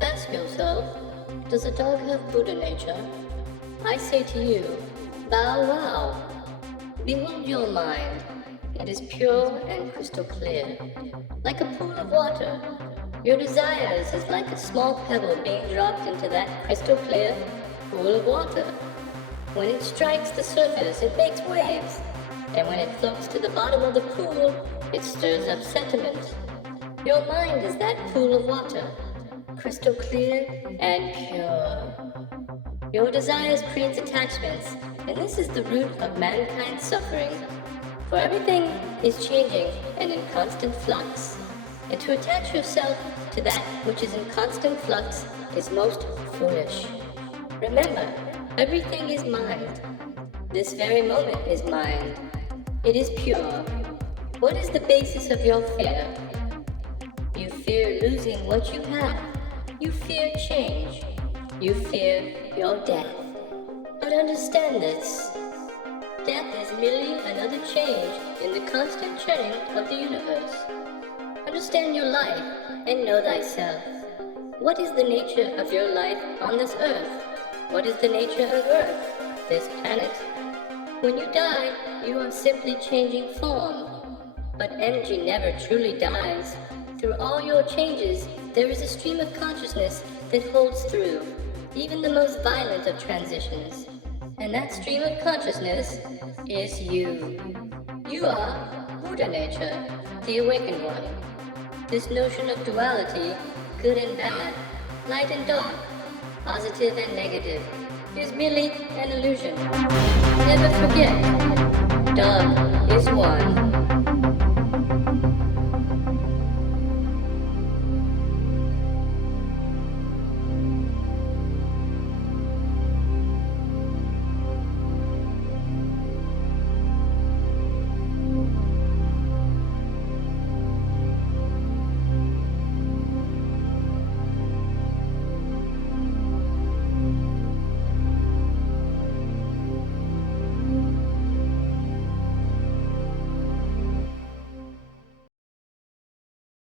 Ask yourself, does a dog have Buddha nature? I say to you, bow wow. Behold your mind. It is pure and crystal clear, like a pool of water. Your desires is like a small pebble being dropped into that crystal clear pool of water. When it strikes the surface, it makes waves, and when it floats to the bottom of the pool, it stirs up sentiment. Your mind is that pool of water, crystal clear and pure. Your desires create attachments, and this is the root of mankind's suffering. For everything is changing and in constant flux, and to attach yourself to that which is in constant flux is most foolish. Remember, everything is mind. This very moment is mind. It is pure. What is the basis of your fear? You fear losing what you have. You fear change. You fear your death. But understand this. Death is merely another change in the constant churning of the universe. Understand your life and know thyself. What is the nature of your life on this earth? What is the nature of Earth, this planet? When you die, you are simply changing form. But energy never truly dies. Through all your changes, there is a stream of consciousness that holds through, even the most violent of transitions. And that stream of consciousness is you. You are Buddha nature, the awakened one. This notion of duality, good and bad, light and dark, positive and negative, is merely an illusion. Never forget, dog is one.